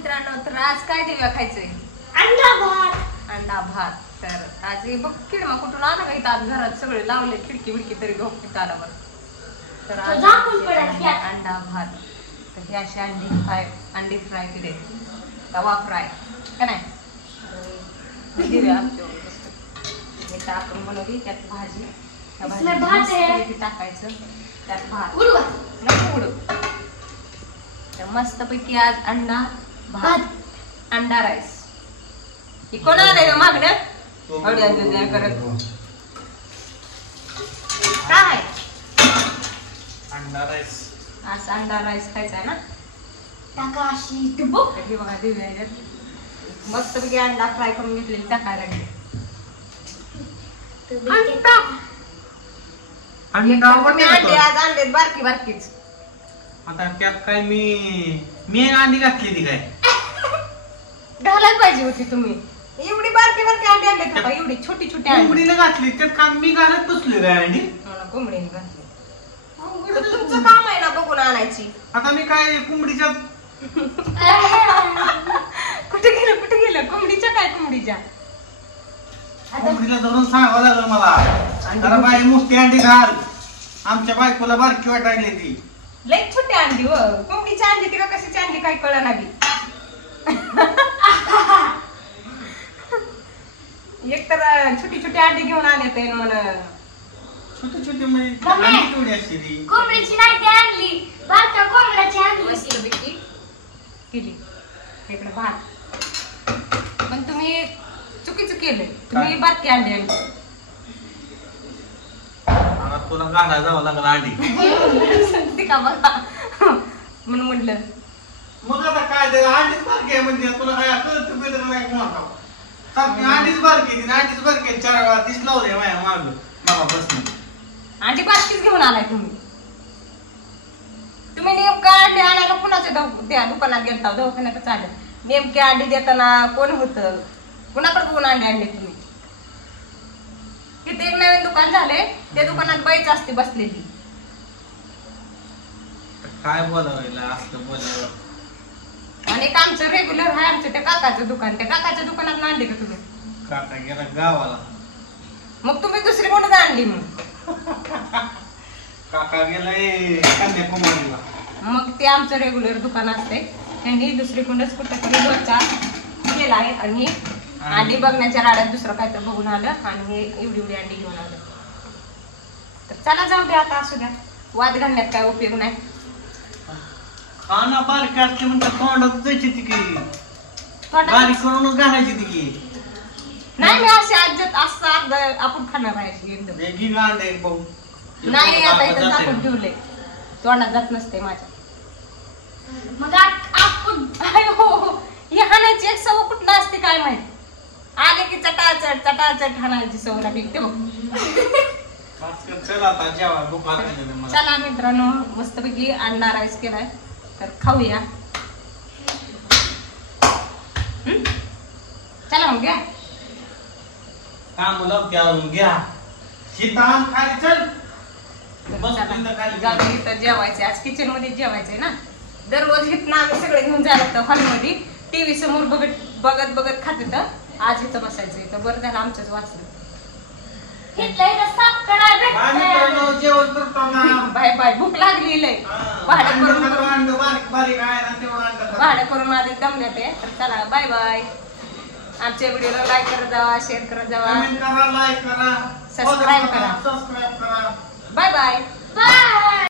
मित्रांनो, तर आज काय दिव्या खायचंय? अंडा भात. तर आज हे बघ किडमा कुठून आला का इथं, आज घरात सगळे लावले खिडकी बिडकी तरी गप्पीत आला बरं. तर आज अंडा भात. तर हे असे अंडी फ्राय केले, तवा फ्राय का नाही दिव्या हे टाकून बनवली. त्यात भाजी, टाकायचं, त्यात भात उडू. तर मस्त पैकी आज अंडा भात, अंडा राईस. ही कोण आलंय मागणं करत काय अंडा राईस. आज अंडा राईस खायचा आहे ना. हे बघा दिव्या मस्त पैकी अंडा फ्राय करून घेतलेली टाकायला लागली. अंडे आज आणलेत बारकी बारकीच. आता त्यात काय मी अंडी घातली ती काय घालायला पाहिजे होती तुम्ही. एवढी बारकी बारकी अंडी आणलेत का? एवढी छोटी छोटी अंडी कोंबडीने घातली त्यात का मी घालत बसले काय अंडी? कोंबडीने घातली. तुमचं काम आहे ना बघून आणायची. आता मी काय कोंबडीच्या कुठे गेलं कोंबडीच्या काय कोंबडीच्या कोंबडीला धरून सांगावं लागलं मला, जरा बाई मोठी अंडी घाल. आमच्या बायकोला बारकी वाटायली ती. लई छोटी अंडी व कोंबडीची अंडी तिला कशाची अंडी काय कळलं नाही. एक तर छोटी छोटी अंडी घेऊन आले ते म्हण छोटी छोटी म्हणजे केवढी असते ती? कोंबडीची नाही ती आणली, बारक्या कोंबड्याची आणली केली. इकडे भात. पण तुम्ही चुकीचं केलंय, तुम्ही बारकी अंडी आणली. आता तुला गाडा जावं लागलं अंडी का बघा म्हणून म्हटलं. मग आता काय ते अंडीच बारकी आहे म्हणजे तुला काय कळत बिळत नाही कोणता सारखी अंडीच बारकी ती अंडीच बारकी 4 वेळा तीच लावले माझ्या माग मला बसणं. अंडी बारकीच घेऊन आलाय तुम्ही. तुम्ही नेमका अंडी आणायला कुणाच्या त्या दुकानात गेलता दवाखान्यात चालेल. नेमकी अंडी देताना कोण होतं, कुणाकडे बघून अंडी आणली तुम्ही? इथे एक नवीन दुकान झाले, त्या दुकानात बाईच असते बसलेली. काय बोलावं असलं बोलावं. आणि एक आमचं रेग्युलर आहे आमचं त्या काकाचं दुकान. त्या काकाच्या दुकानात आणली का तुम्ही? काका गेला गावाला. मग तुम्ही दुसरी कोणच आणली? मग काका गेलाय कन्याकुमारीला. मग ते आमचं रेग्युलर दुकान असते. त्यांनी दुसरी कोणच कुठेतरी लोचा गेला आहे आणि अंडी बघण्याच्या राड्यात दुसरं काय तर बघून आलं आणि हे एवढी अंडी घेऊन आलं. तर चला जाऊ द्या, आता असू द्या, वाद घालण्यात काय उपयोग नाही. खाना बारकी असते म्हणजे तोंडात जायची ती की बारीक करून घालायची ती की नाही. मी असे आजत असं आपण खाणार आहे एकदम. एक अंडे एक भाऊ नाही आता इथं आपण ठेवले तोंडात जात नसते माझ्या. मग आपण ही हाणायची एक सवय कुठला असते काय माहित. आले की चटाचट हाणायची सवय लागली ते बघ. चला मित्रांनो, मस्तपैकी अंडा राईस केलाय, तर खाऊया. चला मग घ्या काम घ्या शीतान खाली चल. तर जेवायचे आज किचन मध्ये जेवायचंय ना. दररोज इथं आम्ही सगळे घेऊन जायला लागतं हॉलमध्ये, टीव्ही समोर बघत खात येतं. आज इथं बसायचंय, तर बरं झालं आमचंच वाचलं. बाय बाय, भूक लागली लय. भाडं करून आधी दमले ते. तर चला बाय बाय. आमच्या व्हिडिओला लाईक करत जावा, शेअर करत जावा, सबस्क्राईब करा. Bye bye.